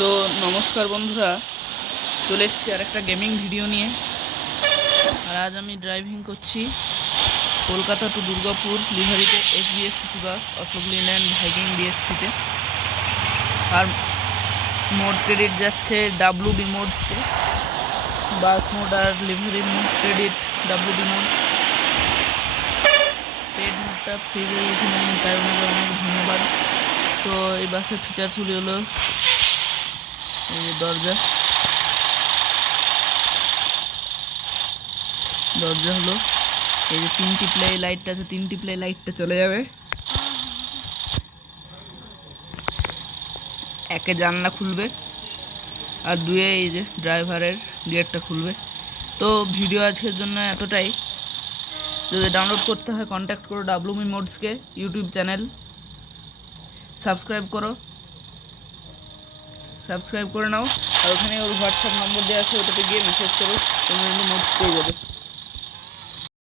তো নমস্কার বন্ধুরা, চলে এসেছি আর একটা গেমিং ভিডিও নিয়ে। আর আজ আমি ড্রাইভিং করছি কলকাতা টু দুর্গাপুর লিভারিতে SBSTC bus, Ashok Leyland Viking BS3-তে। আর মোড ক্রেডিট যাচ্ছে WB মোডসকে, বাস মোড আর livery mod credit WB mods. Paid মোডটা ফ্রি দিয়েছেন, তাই ওনাকে অনেক ধন্যবাদ। তো এই বাসের ফিচারসগুলি হলো এই যে দরজা হলো এই যে 3টি প্লে লাইটটা আছে, 3টি প্লে লাইটটা চলে যাবে। একে জানলা খুলবে আর দুয়ে এই যে ড্রাইভারের গেটটা খুলবে। তো ভিডিও আজকের জন্য এতটাই। যদি ডাউনলোড করতে হয় কন্ট্যাক্ট করো WB মোডসকে, ইউটিউব চ্যানেল সাবস্ক্রাইব করে নাও। আর ওখানে ওর হোয়াটসঅ্যাপ নম্বর দেওয়া আছে, ওটাতে গিয়ে মেসেজ করো, তোমরা মোডস পেয়ে যাবে।